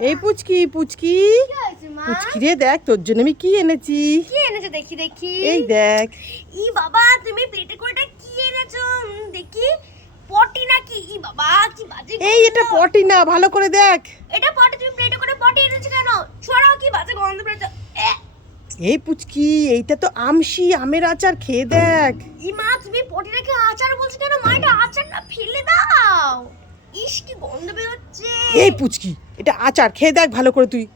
এই পুচকি পুচকি। পুচকি রে দেখ তোর জন্য আমি কি এনেছি। কি এনেছো? দেখি দেখি। এই দেখ। ই বাবা তুমি পেটে করেটা কি এনেছো? দেখি। পটি নাকি? ই বাবা কি বাজে এই এটা পটি না ভালো করে দেখ। এটা পটি তুমি প্লেটে করে পটি এনেছো কেন? ছড়াও কি বাজে গন্ধ এ, এই পুচকি এইটা তো আমশি আমের আচার খেয়ে দেখ। ই মা তুমি পটি রেখে আচার বলছো কেন? মা ইস কি গন্ধ বেরোচ্ছে। এই পুচকি এটা আচার খেয়ে দেখ ভালো করে তুই।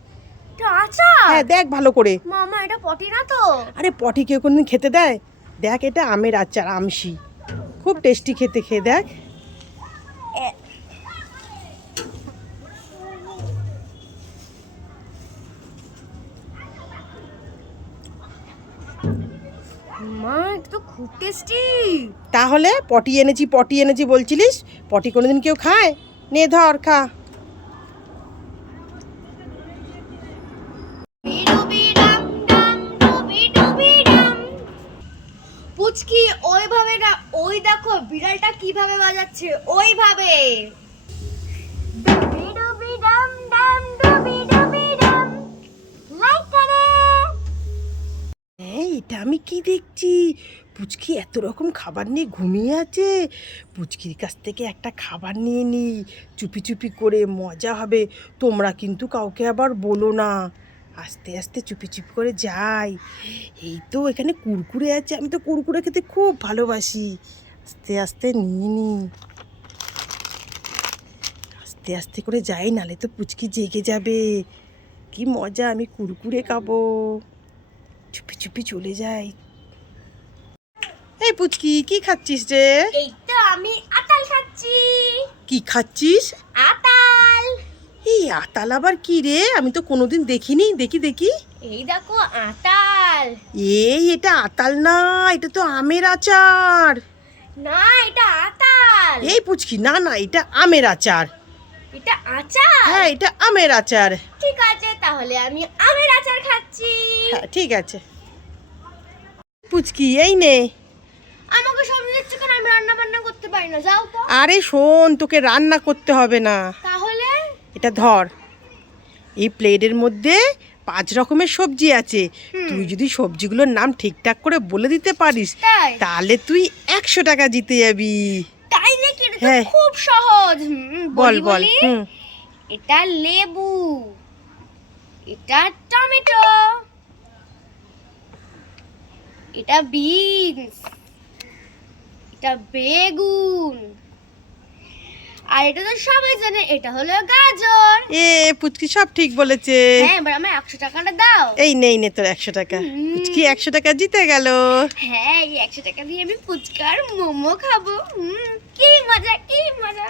এটা আচার? হ্যাঁ দেখ ভালো করে। মামা এটা পটি না তো। আরে পটি কেউ কোনদিন খেতে দেয়? দেখ এটা আমের আচার আমশি। খুব টেস্টি খেতে খেয়ে দেখ। মা এটা তো খুব টেস্টি তাহলে পটি এনেছি পটি এনেছি বলছিলিস? পটি কোনোদিন কেউ খায়? নে ধর খা। পুচকি ওইভাবে না ওই দেখো বিড়ালটা কীভাবে বাজাচ্ছে ওইভাবে। এটা আমি কি দেখছি? পুচকি এত রকম খাবার নিয়ে ঘুমিয়ে আছে। পুচকির কাছ থেকে একটা খাবার নিয়ে নি চুপি চুপি করে মজা হবে। তোমরা কিন্তু কাউকে আবার বলো না। আস্তে আস্তে চুপি চুপি করে যাই। এই তো এখানে কুরকুরে আছে। আমি তো কুরকুরে খেতে খুব ভালোবাসি। আস্তে আস্তে নিয়ে নি আস্তে আস্তে করে যাই, নালে তো পুচকি জেগে যাবে। কি মজা আমি কুরকুরে খাব। চুপি চুপি চলে যাই। এই পুচকি কি খাচ্ছিস রে? এই তো আমি আতাল খাচ্ছি। কি খাচ্ছিস? আতাল এই আতাল আবার কি রে? আমি তো কোনোদিন দেখিনি। দেখি দেখি। এই দেখো আতাল এই এটা আতাল না এটা তো আমের আচার। না এটা আতাল এই পুচকি না না এটা আমের আচার। এটা আচার? হ্যাঁ এটা আমের আচার। ঠিক আছে তাহলে আমি আমের আচার খাচ্ছি। হ্যাঁ ঠিক আছে। পুচকি এই নে। আমাকে সবজি দিচ্ছ কেন? আমি রান্না বান্না করতে পারি না। যাও তো। আরে শোন তোকে রান্না করতে হবে না। তাহলে? এটা ধর। এই প্লেটের মধ্যে পাঁচ রকমের সবজি আছে। তুই যদি সবজিগুলোর নাম ঠিকঠাক করে বলে দিতে পারিস তাহলে তুই একশো টাকা জিতে যাবি। তো হ্যাঁ। খুব সহজ। বল বলি এটা লেবু এটা টমেটো এটা বিনস এটা বেগুন। আর এটা তো সবাই জানে এটা হলো গাজর। এ পুচকি সব ঠিক বলেছে। হ্যাঁ এবার আমার একশো টাকাটা দাও। এই নেই নে তোর একশো টাকা। পুচকি একশো টাকা জিতে গেল। হ্যাঁ এই একশো টাকা দিয়ে আমি ফুচকার মোমো খাব। হুম কি মজা কি মজা।